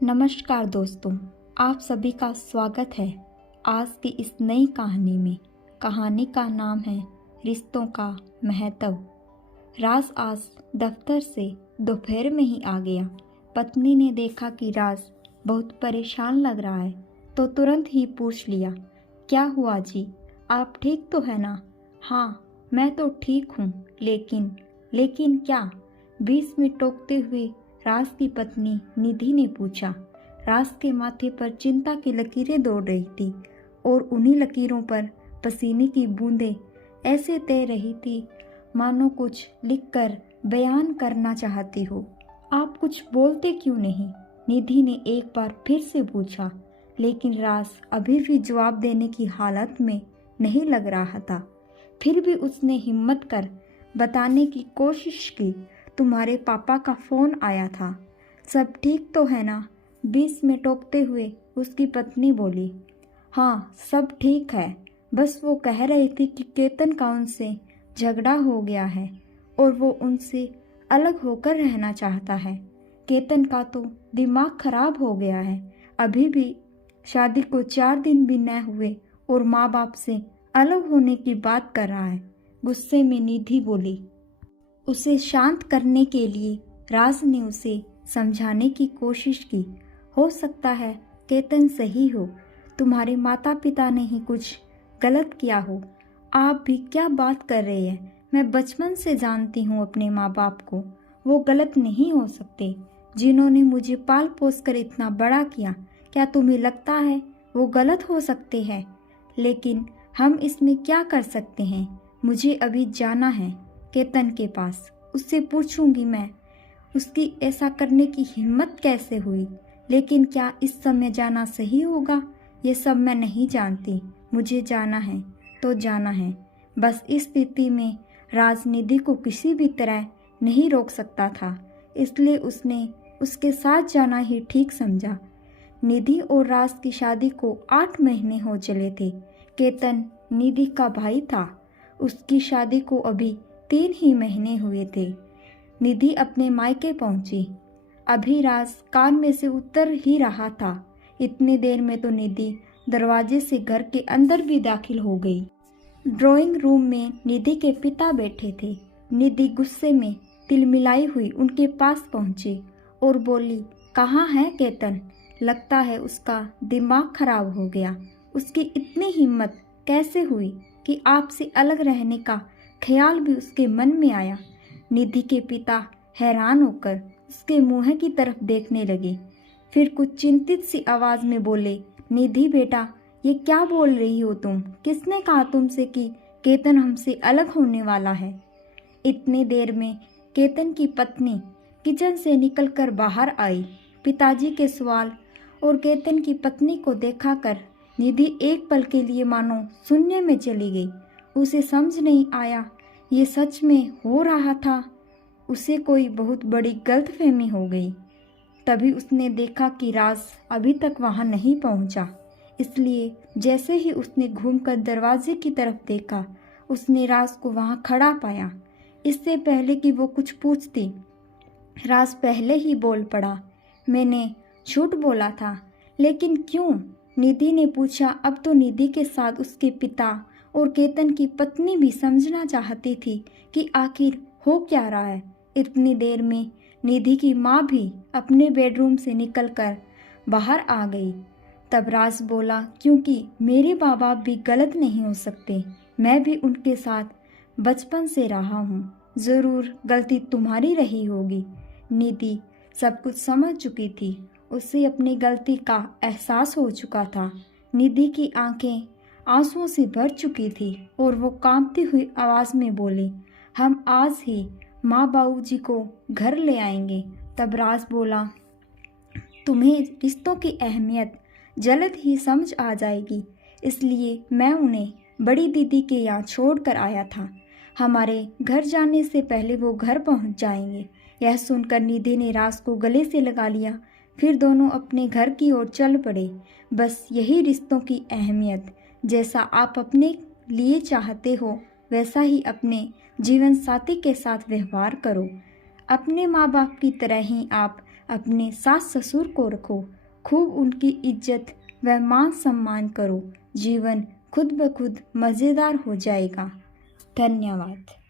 नमस्कार दोस्तों, आप सभी का स्वागत है आज की इस नई कहानी में। कहानी का नाम है रिश्तों का महत्व। राज आज दफ्तर से दोपहर में ही आ गया। पत्नी ने देखा कि राज बहुत परेशान लग रहा है तो तुरंत ही पूछ लिया, क्या हुआ जी, आप ठीक तो है ना? हाँ, मैं तो ठीक हूँ, लेकिन क्या? बीच में टोकते हुए राज की पत्नी निधि ने पूछा। राज के माथे पर चिंता की लकीरें दौड़ रही थी और उन्हीं लकीरों पर पसीने की बूंदें ऐसे तैर रही थी मानो कुछ लिखकर बयान करना चाहती हो। आप कुछ बोलते क्यों नहीं? निधि ने एक बार फिर से पूछा, लेकिन राज अभी भी जवाब देने की हालत में नहीं लग रहा था। फिर भी उसने हिम्मत कर बताने की कोशिश की, तुम्हारे पापा का फ़ोन आया था, सब ठीक तो है ना? बीच में टोकते हुए उसकी पत्नी बोली, हाँ सब ठीक है, बस वो कह रही थी कि केतन का उनसे झगड़ा हो गया है और वो उनसे अलग होकर रहना चाहता है। केतन का तो दिमाग खराब हो गया है, अभी भी शादी को 4 दिन भी न हुए और माँ बाप से अलग होने की बात कर रहा है। गुस्से में निधि बोली। उसे शांत करने के लिए राज ने उसे समझाने की कोशिश की। हो सकता है केतन सही हो, तुम्हारे माता पिता ने ही कुछ गलत किया हो। आप भी क्या बात कर रहे हैं? मैं बचपन से जानती हूँ अपने माँ बाप को, वो गलत नहीं हो सकते। जिन्होंने मुझे पाल पोस कर इतना बड़ा किया, क्या तुम्हें लगता है वो गलत हो सकते हैं? लेकिन हम इसमें क्या कर सकते हैं? मुझे अभी जाना है केतन के पास, उससे पूछूंगी मैं उसकी ऐसा करने की हिम्मत कैसे हुई। लेकिन क्या इस समय जाना सही होगा? ये सब मैं नहीं जानती, मुझे जाना है तो जाना है। बस इस स्थिति में राजनिधि को किसी भी तरह नहीं रोक सकता था, इसलिए उसने उसके साथ जाना ही ठीक समझा। निधि और राज की शादी को 8 महीने हो चले थे। केतन निधि का भाई था, उसकी शादी को अभी 3 ही महीने हुए थे। निधि अपने मायके पहुंची। अभी राज कार में से उतर ही रहा था, इतनी देर में तो निधि दरवाजे से घर के अंदर भी दाखिल हो गई। ड्राइंग रूम में निधि के पिता बैठे थे। निधि गुस्से में तिलमिलाई हुई उनके पास पहुंची और बोली, कहाँ है केतन? लगता है उसका दिमाग खराब हो गया। उसकी इतनी हिम्मत कैसे हुई कि आपसे अलग रहने का ख्याल भी उसके मन में आया? निधि के पिता हैरान होकर उसके मुंह की तरफ देखने लगे, फिर कुछ चिंतित सी आवाज में बोले, निधि बेटा, ये क्या बोल रही हो तुम? किसने कहा तुमसे कि केतन हमसे अलग होने वाला है? इतनी देर में केतन की पत्नी किचन से निकलकर बाहर आई। पिताजी के सवाल और केतन की पत्नी को देखा कर निधि एक पल के लिए मानो शून्य में चली गई। उसे समझ नहीं आया ये सच में हो रहा था। उसे कोई बहुत बड़ी गलतफहमी हो गई। तभी उसने देखा कि राज अभी तक वहां नहीं पहुंचा, इसलिए जैसे ही उसने घूमकर दरवाजे की तरफ देखा, उसने राज को वहां खड़ा पाया। इससे पहले कि वो कुछ पूछती, राज पहले ही बोल पड़ा, मैंने झूठ बोला था। लेकिन क्यों? निधि ने पूछा। अब तो निधि के साथ उसके पिता और केतन की पत्नी भी समझना चाहती थी कि आखिर हो क्या रहा है। इतनी देर में निधि की माँ भी अपने बेडरूम से निकलकर बाहर आ गई। तब राज बोला, क्योंकि मेरे माँ बाप भी गलत नहीं हो सकते, मैं भी उनके साथ बचपन से रहा हूँ, ज़रूर गलती तुम्हारी रही होगी। निधि सब कुछ समझ चुकी थी, उसे अपनी गलती का एहसास हो चुका था। निधि की आंखें आंसुओं से भर चुकी थी और वो कांपती हुई आवाज में बोली, हम आज ही माँ बाबूजी को घर ले आएंगे। तब राज बोला, तुम्हें रिश्तों की अहमियत जल्द ही समझ आ जाएगी, इसलिए मैं उन्हें बड़ी दीदी के यहाँ छोड़ कर आया था। हमारे घर जाने से पहले वो घर पहुँच जाएंगे। यह सुनकर निधि ने राज को गले से लगा लिया, फिर दोनों अपने घर की ओर चल पड़े। बस यही रिश्तों की अहमियत, जैसा आप अपने लिए चाहते हो वैसा ही अपने जीवन साथी के साथ व्यवहार करो। अपने माँ बाप की तरह ही आप अपने सास ससुर को रखो, खूब उनकी इज्जत व मान सम्मान करो। जीवन खुद ब खुद मज़ेदार हो जाएगा। धन्यवाद।